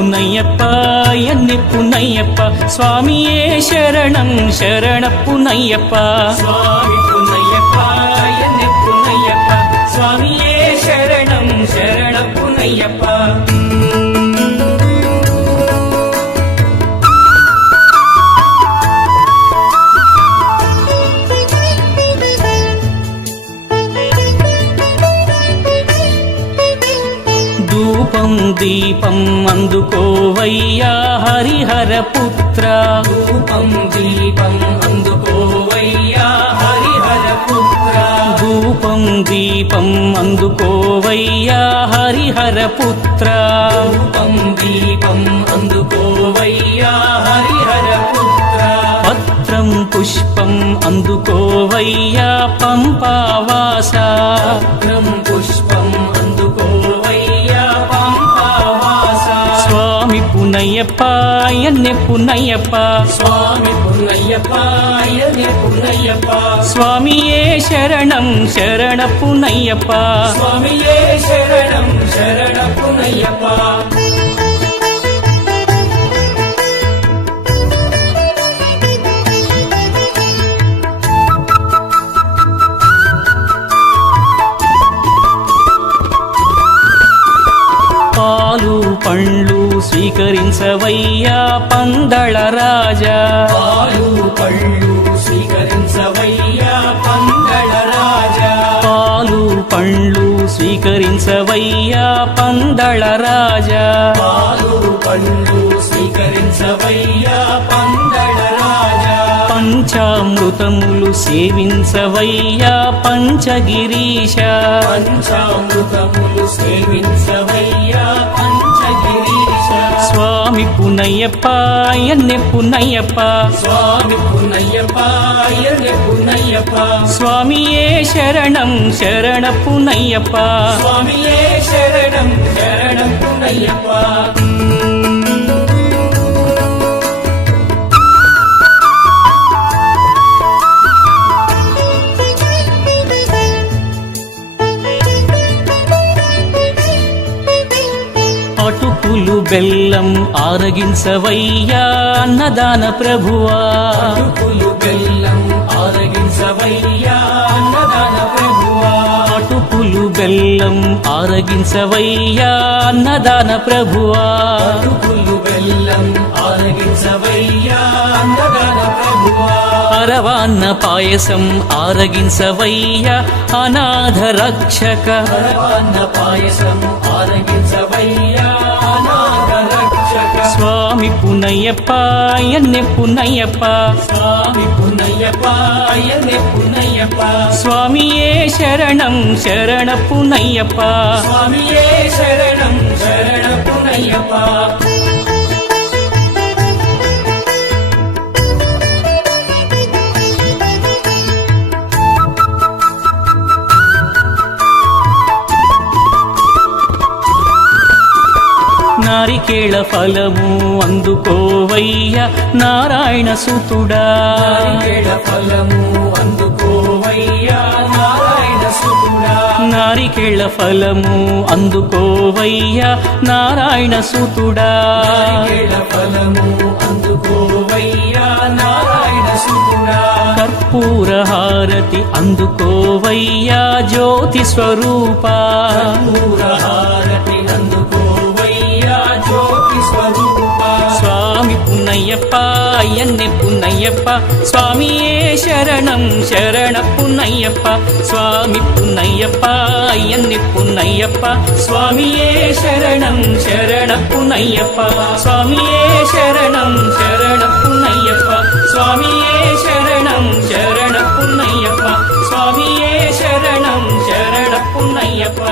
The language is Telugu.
పునయ్యప్ప ఎన్ని పునయ్యప్ప స్వామియే శరణం శరణపునయ్యప్ప స్వామి పునయ్యప్ప ఎన్ని పునయ్యప్ప స్వామియే శరణం శరణపునయ్యప్ప ధూపం దీపం అందుకోవయ్యా హరిహర పుత్ర ధూపం దీపం అందుకోవయ్యా హరిహర పుత్ర ధూపం దీపం అందుకోవయ్యా హరిహర పుత్ర ధూపం దీపం అందుకోవయ్యా హరిహర పుత్ర పత్రం పుష్పం అందుకోవయ్యా పంపావాస పత్రం పుష్పం అందుకోవయ్యా పంపావాస స్వామి పునయ్యప్ప ఎన్ని పునయ్యప్ప స్వామి పునయ్యప్ప ఎన్ని పునయ్యప్ప స్వామియే శరణం శరణపునయ్యప్ప స్వామియే శరణం శరణపునయ్యప్ప పాలు పండ్లు స్వీకరించవయ్యా పందళ రాజా పాలు పళ్ళు స్వీకరించవయ్యా పందళ రాజా పాలు పండ్లు స్వీకరించవయ్యా పందళ రాజా పాలు పళ్ళు స్వీకరించవయ్యా పందళ రాజా పంచామృతములు సేవించవయ్యా పంచగిరీశ పంచామృతములు సేవించవయ్యా పంచగిరీశ స్వామి పునయ్యప్ప ఎన్ని పునయ్యప్ప స్వామి పునయ్యప్ప ఎన్ని పునయ్యప్ప స్వామియే శరణం శరణపునయ్యప్ప స్వామియే శరణం శరణపునయ్యప్ప అటుకులు బెల్లం ఆరగించవయ్యా అన్నదాన ప్రభువా అటుకులు బెల్లం ఆరగించవయ్యా అన్నదాన ప్రభువా అటుకులు బెల్లం ఆరగించవయ్యా అన్నదాన ప్రభువా అటుకులు బెల్లం ఆరగించవయ్యా అన్నదాన ప్రభువా అరవాన్న పాయసం ఆరగించవయ్యా అనాథ రక్షక అరవాన్న పాయసం ఆరగించవయ్యా అనాథ రక్షక స్వామి పునయ్యప్ప ఎన్ని పునయ్యప్ప స్వామి పునయ్యప్ప ఎన్ని పునయ్యప్ప స్వామియే శరణం శరణపునయ్యప్ప స్వామియే శరణం శరణపునయ్యప్ప నారికేళ ఫలము అందుకోవయ్యా నారాయణ సుతుడా నారికేళ ఫలము అందుకోవయ్యా నారాయణ సుతుడా నారికేళ ఫలము అందుకోవయ్యా నారాయణ సుతుడా నారికేళ ఫలము అందుకోవయ్యా నారాయణ సుతుడా కర్పూర హారతి అందుకోవయ్యా జ్యోతి స్వరూప కర్పూర హారతి అందుకోవయ్యా జ్యోతి స్వరూప స్వామి పునయ్యప్ప ఎన్ని పునయ్యప్ప స్వామియే శరణం శరణపునయ్యప్ప స్వామి పునయ్యప్ప ఎన్ని పునయ్యప్ప స్వామియే శరణం శరణపునయ్యప్ప స్వామియే శరణం శరణపునయ్యప్ప స్వామియే శరణం శరణపునయ్యప్ప స్వామియే శరణం శరణపునయ్యప్ప